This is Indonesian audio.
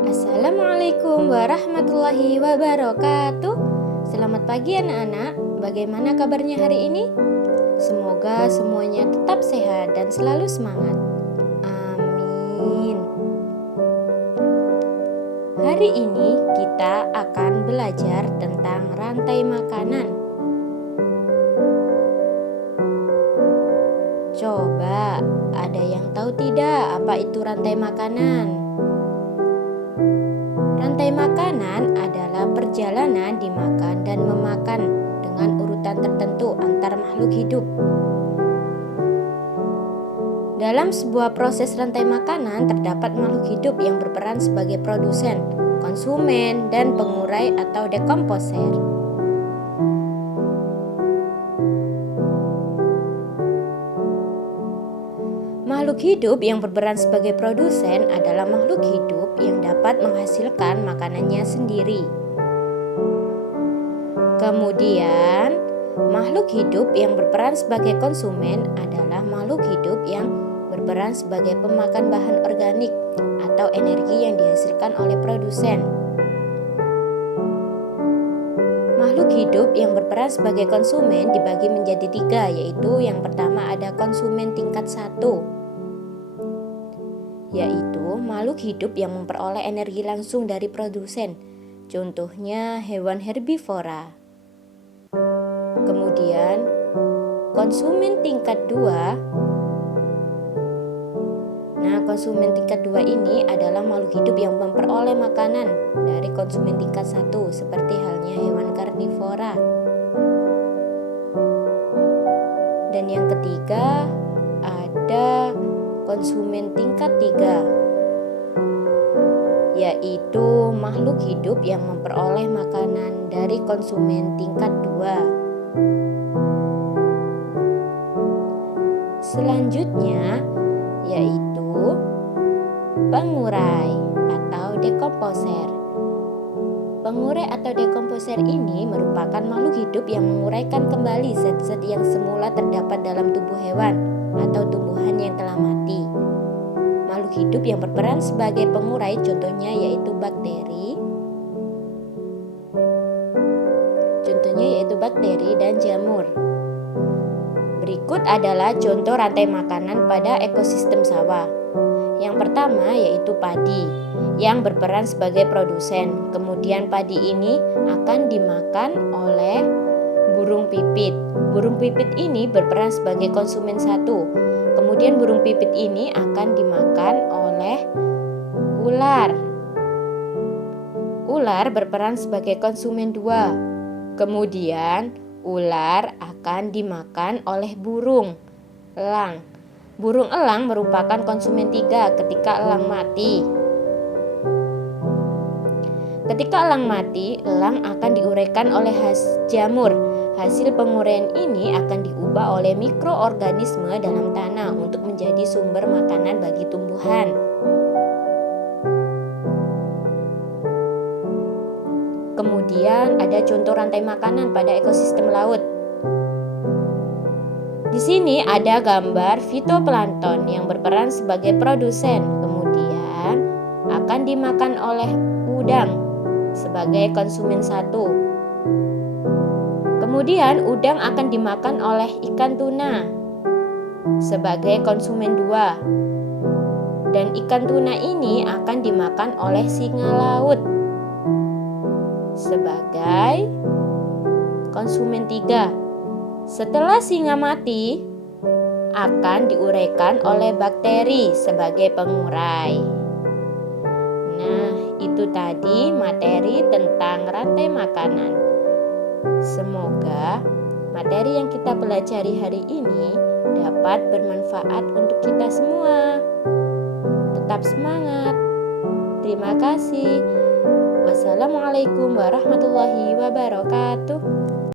Assalamualaikum warahmatullahi wabarakatuh. Selamat pagi anak-anak. Bagaimana kabarnya hari ini? Semoga semuanya tetap sehat dan selalu semangat. Amin. Hari ini kita akan belajar tentang rantai makanan. Coba, ada yang tahu tidak apa itu rantai makanan? Rantai makanan adalah perjalanan dimakan dan memakan dengan urutan tertentu antar makhluk hidup. Dalam sebuah proses rantai makanan terdapat makhluk hidup yang berperan sebagai produsen, konsumen, dan pengurai atau dekomposer. Makhluk hidup yang berperan sebagai produsen adalah makhluk hidup yang dapat menghasilkan makanannya sendiri. Kemudian, makhluk hidup yang berperan sebagai konsumen adalah makhluk hidup yang berperan sebagai pemakan bahan organik atau energi yang dihasilkan oleh produsen. Makhluk hidup yang berperan sebagai konsumen dibagi menjadi 3, yaitu yang pertama ada konsumen tingkat 1, yaitu makhluk hidup yang memperoleh energi langsung dari produsen, contohnya hewan herbivora. Kemudian, konsumen tingkat 2. Konsumen tingkat 2 ini adalah makhluk hidup yang memperoleh makanan dari konsumen tingkat 1, seperti halnya hewan karnivora. Dan yang ketiga, ada konsumen tingkat 3, yaitu makhluk hidup yang memperoleh makanan dari konsumen tingkat 2. Selanjutnya, yaitu pengurai atau dekomposer. Pengurai atau dekomposer ini merupakan makhluk hidup yang menguraikan kembali zat-zat yang semula terdapat dalam tubuh hewan atau tumbuhan yang telah mati. Makhluk hidup yang berperan sebagai pengurai contohnya yaitu bakteri dan jamur. Berikut adalah contoh rantai makanan pada ekosistem sawah. Yang pertama yaitu padi yang berperan sebagai produsen. Kemudian padi ini akan dimakan oleh burung pipit. Burung pipit ini berperan sebagai konsumen 1. Kemudian burung pipit ini akan dimakan oleh ular. Ular berperan sebagai konsumen 2. Kemudian ular akan dimakan oleh burung elang. Burung elang merupakan konsumen 3 ketika elang mati. Ketika elang mati, elang akan diuraikan oleh jamur. Hasil penguraian ini akan diubah oleh mikroorganisme dalam tanah untuk menjadi sumber makanan bagi tumbuhan. Kemudian ada contoh rantai makanan pada ekosistem laut. Di sini ada gambar fitoplankton yang berperan sebagai produsen, kemudian akan dimakan oleh udang sebagai konsumen 1. Kemudian udang akan dimakan oleh ikan tuna sebagai konsumen 2. Dan ikan tuna ini akan dimakan oleh singa laut sebagai konsumen 3. Setelah singa mati, akan diuraikan oleh bakteri sebagai pengurai. Itu tadi materi tentang rantai makanan. Semoga materi yang kita pelajari hari ini dapat bermanfaat untuk kita semua. Tetap semangat. Terima kasih. Wassalamualaikum warahmatullahi wabarakatuh.